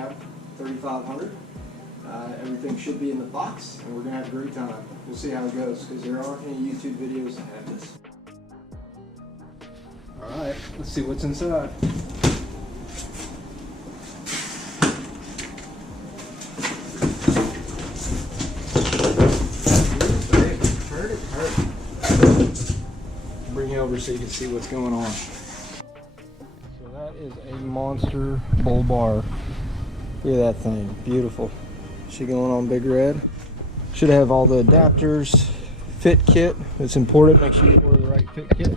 cab, 3,500. Everything should be in the box, and we're gonna have a great time. We'll see how it goes, because there aren't any YouTube videos that have this. All right, let's see what's inside. Bring it over so you can see what's going on. So that is a monster bull bar. Look at that thing, beautiful. She going on big red. Should have all the adapters, fit kit. It's important, make sure you order the right fit kit.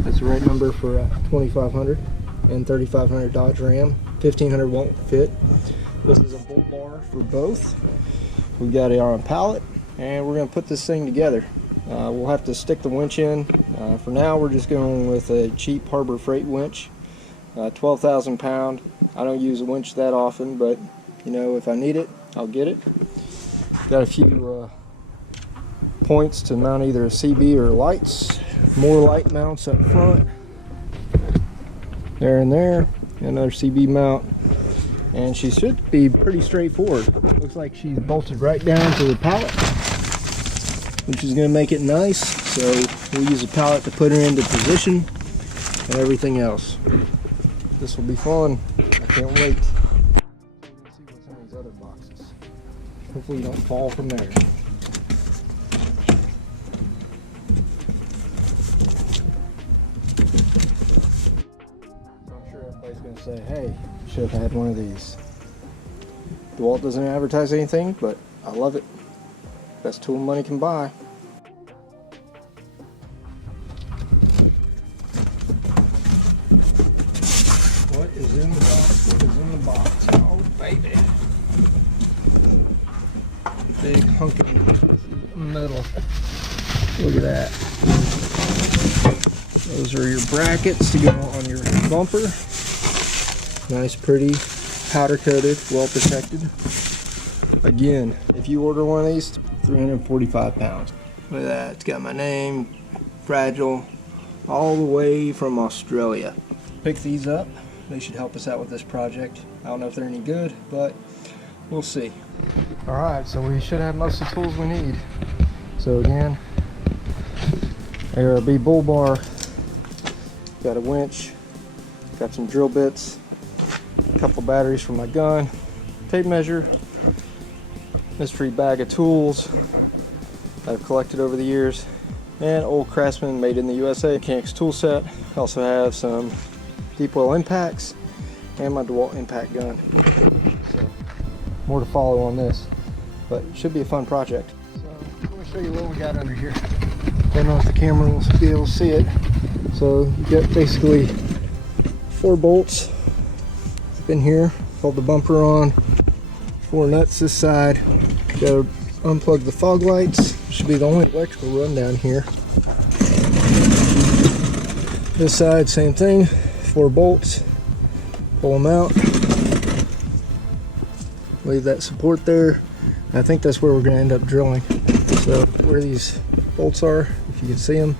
That's the right number for 2500 and 3500 Dodge Ram. 1500 won't fit. This is a bull bar for both. We've got it on pallet, and we're gonna put this thing together. We'll have to stick the winch in. For now, we're just going with a cheap Harbor Freight winch, 12,000 pound. I don't use a winch that often, but you know, if I need it, I'll get it. Got a few points to mount either a CB or lights. More light mounts up front. There and there. Another CB mount. And she should be pretty straightforward. Looks like she's bolted right down to the pallet, which is going to make it nice. So we'll use a pallet to put her into position and everything else. This will be fun. I can't wait. Let's see what's in these other boxes. Hopefully you don't fall from there. So I'm sure everybody's going to say, hey, should have had one of these. DeWalt doesn't advertise anything, but I love it. Best tool money can buy. What is in the box? What is in the box? Oh, baby. Big hunk of metal. Look at that. Those are your brackets to go on your bumper. Nice, pretty, powder coated, well protected. Again, if you order one of these, 345 pounds. Look at that, it's got my name, Fragile, all the way from Australia. Pick these up, they should help us out with this project. I don't know if they're any good, but we'll see. Alright, so we should have most of the tools we need. So again, ARB Bull Bar, got a winch, got some drill bits, a couple batteries for my gun, tape measure, mystery bag of tools I've collected over the years, and old Craftsman made in the USA mechanics tool set. I also have some deep well impacts and my DeWalt impact gun. So more to follow on this, but it should be a fun project. So let me show you what we got under here. Don't know if the camera will be able to see it. So you get basically 4 bolts in here, hold the bumper on, 4 nuts this side. Gotta unplug the fog lights. Should be the only electrical run down here. This side, same thing, 4 bolts. Pull them out. Leave that support there. I think that's where we're going to end up drilling. So where these bolts are, if you can see them,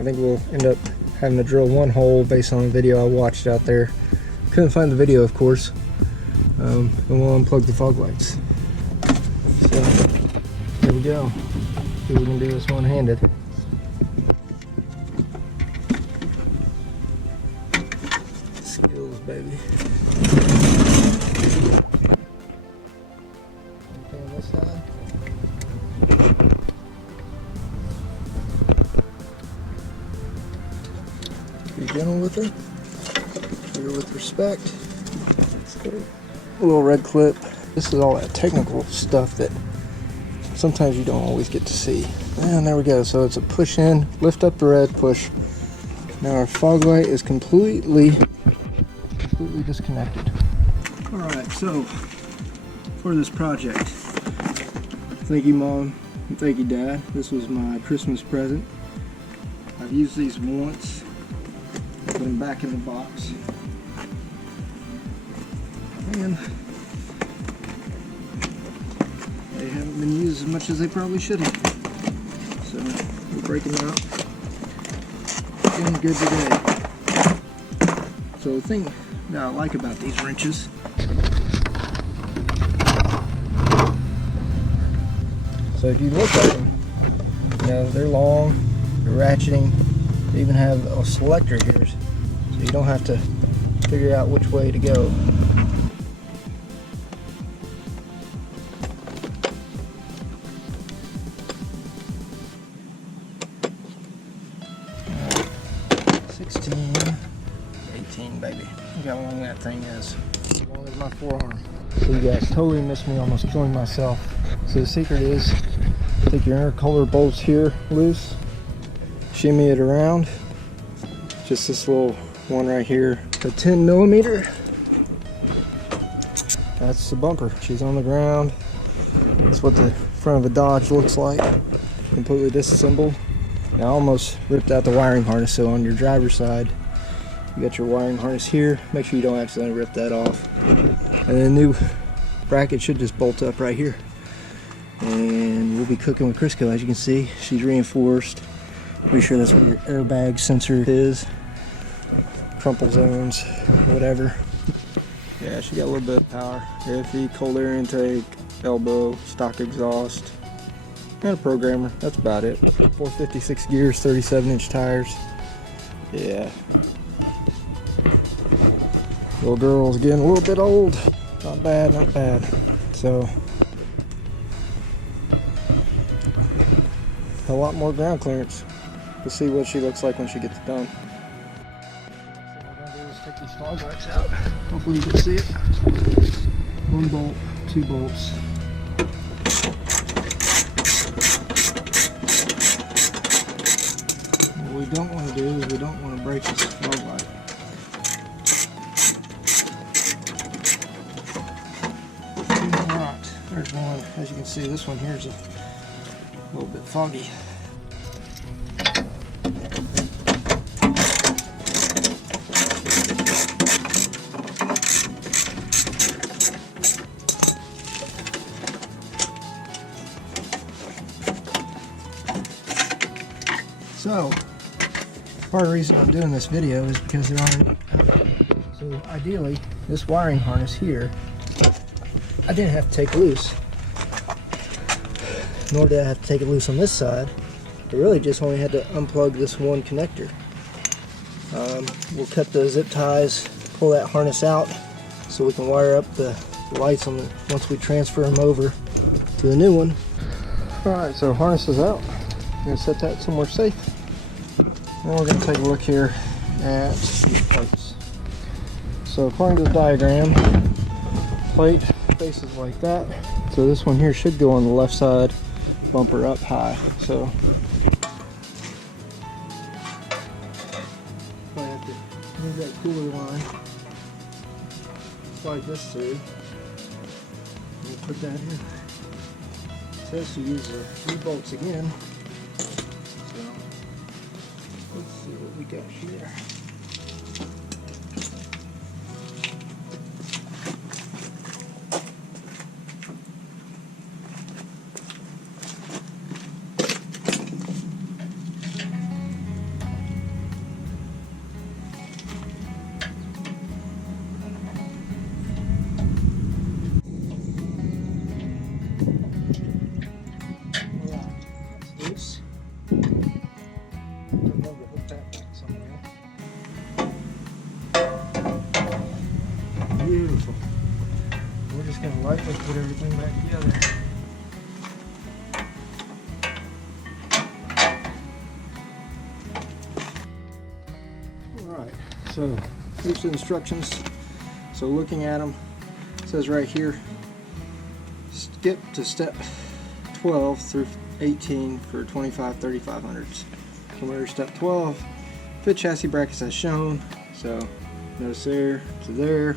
I think we'll end up having to drill 1 hole based on the video I watched out there. Couldn't find the video, of course. And we'll unplug the fog lights. So here we go. See if we can do this one-handed. Skills, baby. Okay, on this side. Be gentle with her. Treat her with respect. A little red clip. This is all that technical stuff that sometimes you don't always get to see. And there we go. So it's a push in, lift up the red, push. Now our fog light is completely disconnected. All right, so for this project, thank you, Mom, and thank you, Dad. This was my Christmas present. I've used these once, put them back in the box, and they haven't been used as much as they probably should have. So we'll break them out. And good today. So the thing that I like about these wrenches. So if you look at them, you know, they're long, they're ratcheting, they even have a selector here, so you don't have to figure out which way to go. Alright, 16, 18, baby. Look how long that thing is. As long as my forearm. So you guys totally missed me almost killing myself. So the secret is, take your intercooler bolts here loose, shimmy it around. Just this little one right here, a 10 millimeter. That's the bumper. She's on the ground. That's what the front of a Dodge looks like. Completely disassembled. I almost ripped out the wiring harness, so on your driver's side, you got your wiring harness here. Make sure you don't accidentally rip that off. And then the new bracket should just bolt up right here. And we'll be cooking with Crisco. As you can see, she's reinforced. Pretty sure that's what your airbag sensor is. Crumple zones, whatever. Yeah, she got a little bit of power. FE, cold air intake, elbow, stock exhaust, and a programmer. That's about it. 456 gears, 37-inch tires. Yeah. Little girl's getting a little bit old. Not bad, not bad. So, a lot more ground clearance. We'll see what she looks like when she gets done. So what I'm gonna do is take these fog lights out. Hopefully you can see it. One bolt, two bolts. What we don't want to do is we don't want to break this fog light. Alright, there's one. As you can see, this one here is a little bit foggy. So, part of the reason I'm doing this video is because there aren't. So ideally, this wiring harness here, I didn't have to take loose. Nor did I have to take it loose on this side. I really just only had to unplug this one connector. We'll cut the zip ties, pull that harness out, so we can wire up the lights on the, once we transfer them over to the new one. Alright, so harness is out. I'm going to set that somewhere safe. Then we're going to take a look here at these plates. So according to the diagram, plate faces like that. So this one here should go on the left side, bumper up high. So I have to move that cooler line, slide this through, and put that in. It says to use the U-bolts again. So let's see what we got here. Beautiful. We're just going to lightly put everything back together. Alright, so here's the instructions. So looking at them, it says right here, skip to step 12 through 18 for 35/3500s. Converter step 12, fit chassis brackets as shown. So notice there to there.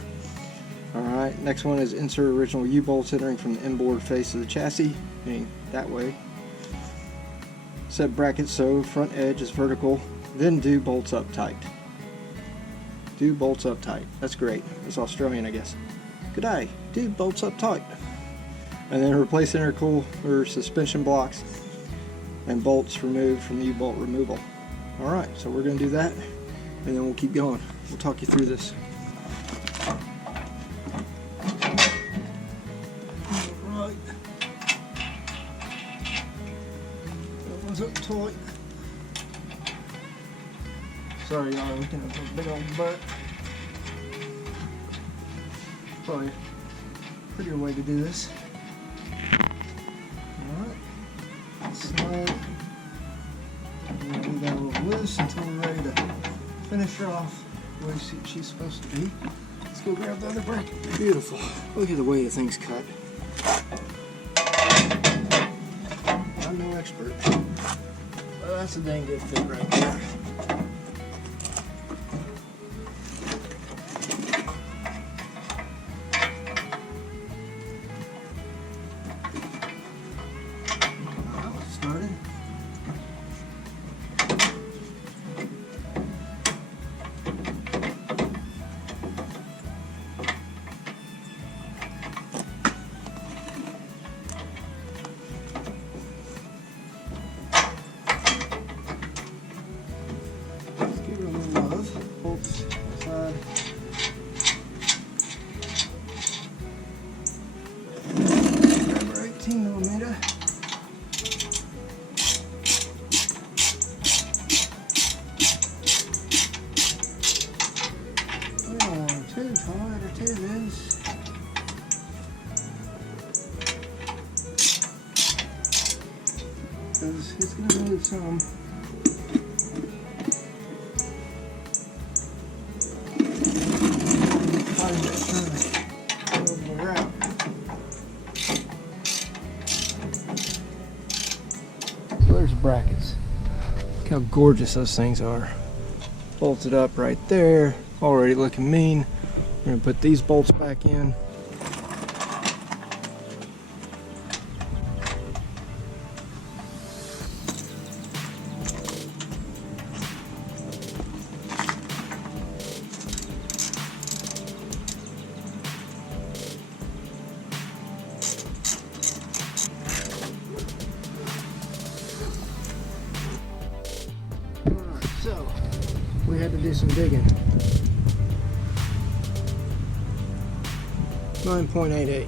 Alright, next one is insert original U-bolts entering from the inboard face of the chassis, meaning that way. Set brackets so front edge is vertical, then do bolts up tight. Do bolts up tight. That's great. That's Australian, I guess. Good day. Do bolts up tight. And then replace intercooler suspension blocks and bolts removed from the U-bolt removal. Alright, so we're going to do that, and then we'll keep going. We'll talk you through this. up tight. Sorry y'all, looking at a big old butt. Probably a prettier way to do this. Alright, slide. We're gonna leave that a little loose until we're ready to finish her off the way she's supposed to be. Let's go grab the other brake. Beautiful. Look at the way the thing's cut. I'm no expert. Well, that's a dang good fit right there. Started. It's going to need some So there's brackets. Look how gorgeous those things are. Bolted up right there, already looking mean. We're going to put these bolts back in. So, we had to do some digging. 9.88.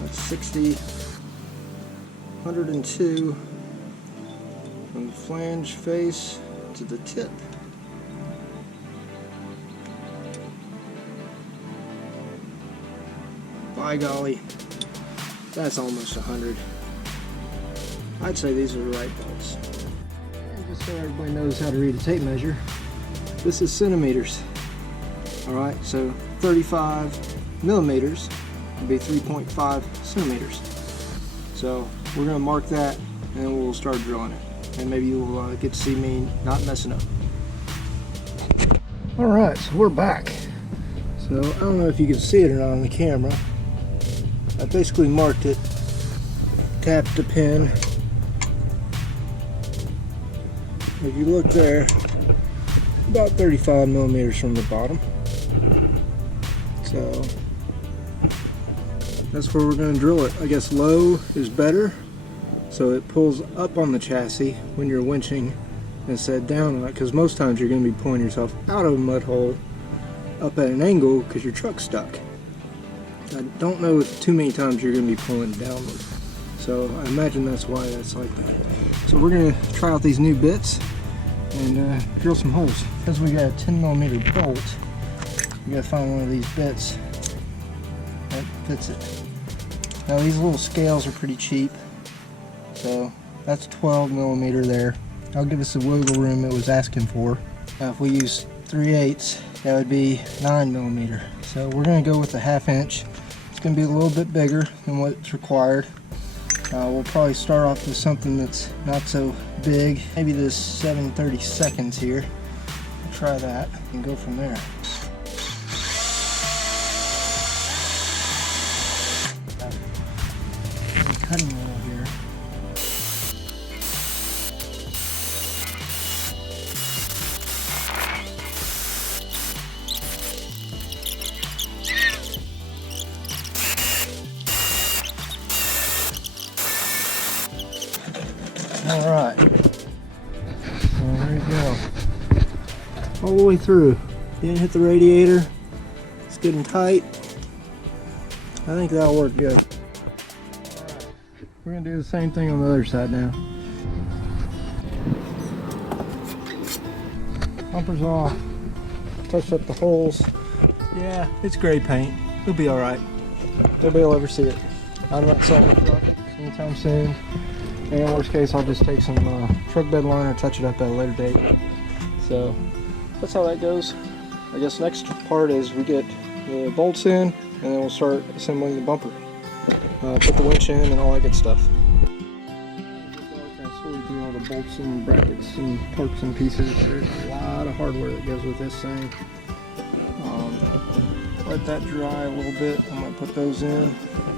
That's 60, 102 from the flange face to the tip. By golly, that's almost 100. I'd say these are the right bolts. And just so everybody knows how to read a tape measure, this is centimeters. Alright, so 35 millimeters would be 3.5 centimeters. So we're going to mark that and then we'll start drilling it. And maybe you'll get to see me not messing up. Alright, so we're back. So I don't know if you can see it or not on the camera. I basically marked it, tapped the pin. If you look there, about 35 millimeters from the bottom. So that's where we're going to drill it. I guess low is better, so it pulls up on the chassis when you're winching instead down on it, because most times you're going to be pulling yourself out of a mud hole up at an angle because your truck's stuck. I don't know if too many times you're going to be pulling downward. So I imagine that's why that's like that. So we're going to try out these new bits and drill some holes. Because we got a 10 millimeter bolt, we got to find one of these bits that fits it. Now these little scales are pretty cheap. So that's 12 millimeter there. That'll give us the wiggle room it was asking for. Now if we use 3/8, that would be 9 millimeter. So we're going to go with a 1/2 inch. It's going to be a little bit bigger than what's required. We'll probably start off with something that's not so big. Maybe this 7/32 here. We'll try that and go from there. Cutting wheel here. Alright, so there you go, all the way through. Didn't hit the radiator, it's getting tight. I think that'll work good. Alright, We're gonna do the same thing on the other side now. Bumpers off. Touched up the holes. Yeah, it's gray paint. It'll be alright. Nobody will ever see it. I'm not selling the truck anytime soon. And worst case, I'll just take some truck bed liner, touch it up at a later date. So that's how that goes. I guess next part is we get the bolts in, and then we'll start assembling the bumper. Put the winch in and all that good stuff. Kind of sorting through all the bolts and brackets and parts and pieces. There's a lot of hardware that goes with this thing. Let that dry a little bit. I'm going to put those in,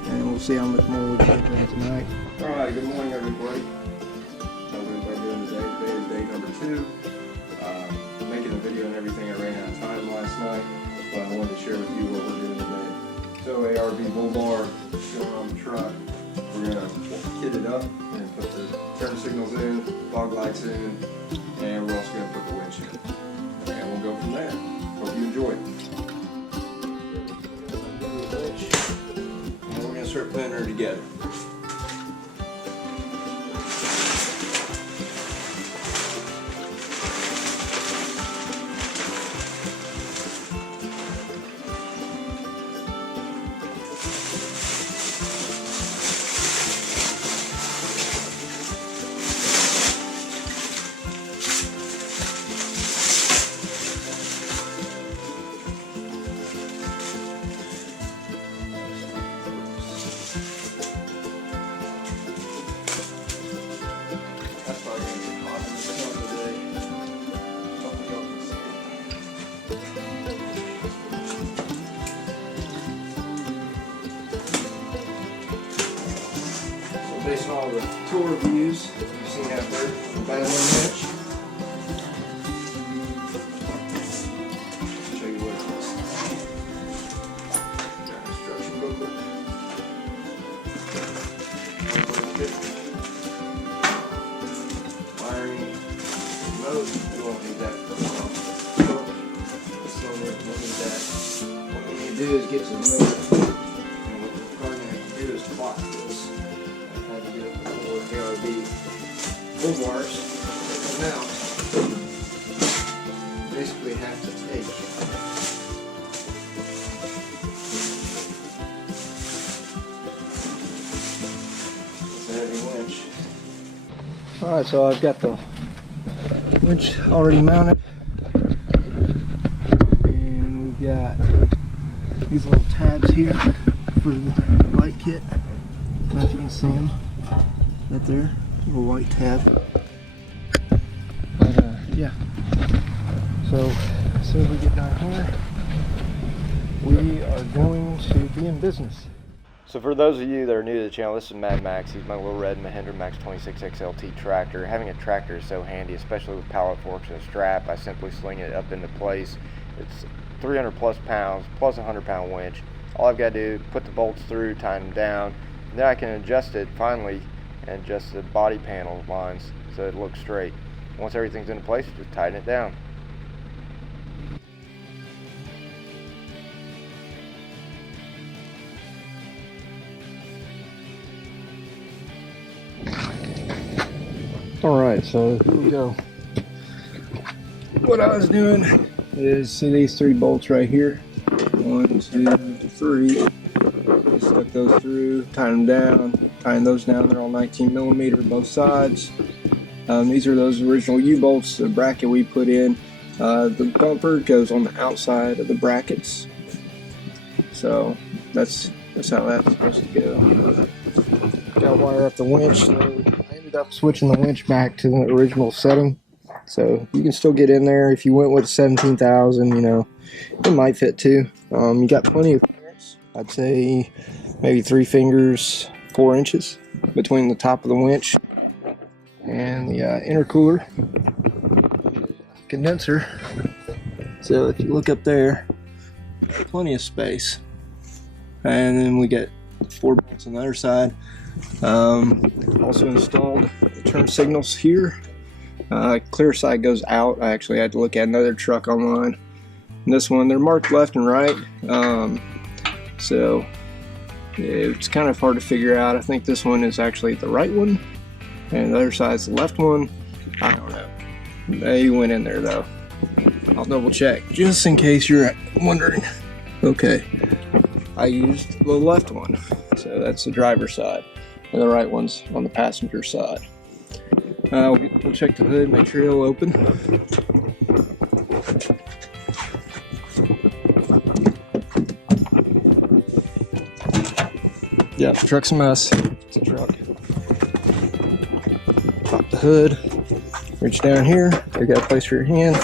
and we'll see how much more we can get tonight. Alright, good morning everybody. How's everybody doing today? Today is day number 2. Making a video and everything. I ran out of time last night, but I wanted to share with you what we're doing today. So ARB Bull Bar going on the truck. We're going to kit it up and put the turn signals in, fog lights in, and we're also going to put the winch in. And we'll go from there. Hope you enjoy. And we're going to start putting her together. Based on all the tour reviews you've seen out there, the Badland winch. Show you what it is. Got an instruction booklet. Wiring, remote. We won't need that for a while. This one we won't need that. What we need to do is get to the motor. And what we're probably going to have to do is clock this. ARB Bull Bars that come out. Basically have to take this heavy winch. Alright, so I've got the winch already mounted. And we've got these little tabs here for the light kit. I don't know if you can see them. Right there, little white tab. But yeah. So as soon as we get down here, we are going to be in business. So for those of you that are new to the channel, this is Mad Max. He's my little red Mahindra Max 26 XLT tractor. Having a tractor is so handy, especially with pallet forks and a strap. I simply sling it up into place. It's 300 plus pounds plus a 100-pound winch. All I've got to do, put the bolts through, tighten them down, and then I can adjust it finally and adjust the body panel lines so it looks straight. Once everything's in place, just tighten it down. Alright, so here we go. What I was doing is, see these 3 bolts right here? 1, 2, 3. Stuck those through, tighten them down, tighten those down. They're all 19 millimeter both sides. These are those original U-bolts, the bracket we put in. The bumper goes on the outside of the brackets. So that's how that's supposed to go. Got to wire up the winch. So I ended up switching the winch back to the original setting. So you can still get in there. If you went with 17,000, you know, it might fit too. You got plenty of clearance. I'd say maybe 3 fingers, 4 inches between the top of the winch and the intercooler condenser. So if you look up there, plenty of space. And then we get 4 bolts on the other side. Also installed the turn signals here. Clear side goes out. I actually had to look at another truck online. And this one, they're marked left and right. So It's kind of hard to figure out. I think this one is actually the right one, and the other side's the left one. I don't know. They went in there though. I'll double check just in case you're wondering. Okay, I used the left one, so that's the driver's side, and the right one's on the passenger side. We'll check the hood, make sure it'll open. Yeah, the truck's a mess. It's a truck. Pop the hood, reach down here, you got a place for your hand.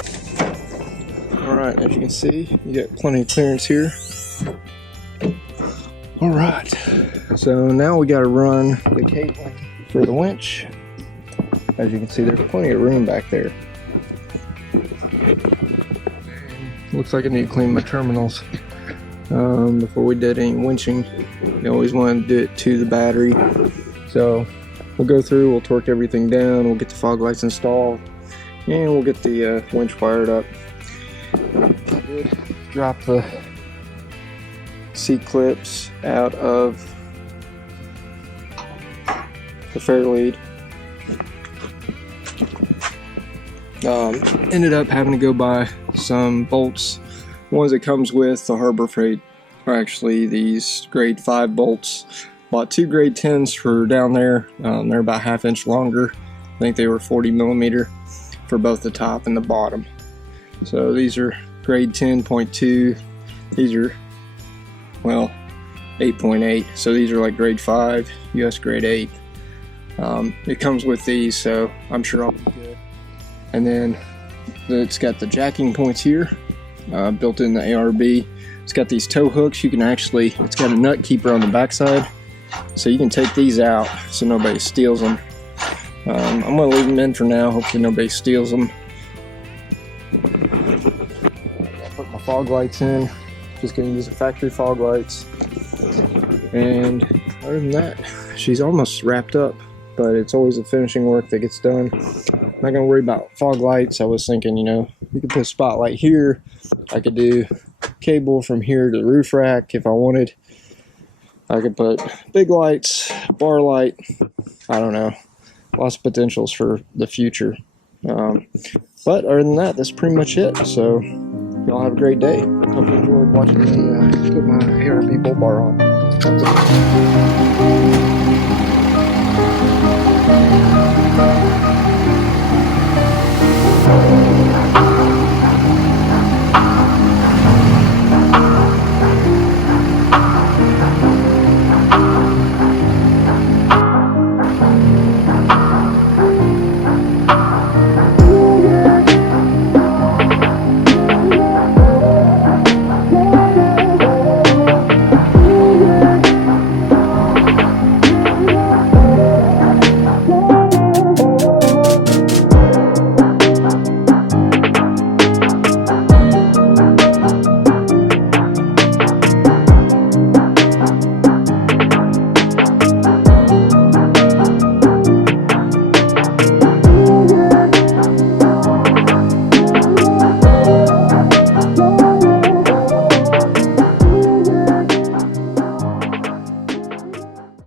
Alright, as you can see, you got plenty of clearance here. Alright, so now we got to run the cabling for the winch. As you can see, there's plenty of room back there. Looks like I need to clean my terminals before we did any winching. You always want to do it to the battery. So we'll go through, we'll torque everything down, we'll get the fog lights installed, and we'll get the winch wired up. I did drop the seat clips out of the fair lead. Ended up having to go buy some bolts. The ones it comes with, the Harbor Freight, are actually these grade 5 bolts. Bought 2 grade 10s for down there. They're about 1/2 inch longer. I think they were 40 millimeter for both the top and the bottom. So these are grade 10.2. These are, well, 8.8. So these are like grade 5, US grade 8. It comes with these, so I'm sure I'll be good. And then it's got the jacking points here, built in the ARB. It's got these tow hooks. You can actually, it's got a nut keeper on the backside, so you can take these out so nobody steals them. I'm gonna leave them in for now. Hopefully nobody steals them. I put my fog lights in. Just gonna use the factory fog lights. And other than that, she's almost wrapped up, but it's always the finishing work that gets done. I'm not gonna worry about fog lights. I was thinking, you know, you could put a spotlight here. I could do cable from here to the roof rack if I wanted. I could put big lights, bar light. I don't know. Lots of potentials for the future. But other than that, that's pretty much it. So y'all have a great day. Hope you enjoyed watching me put my ARB Bull Bar on.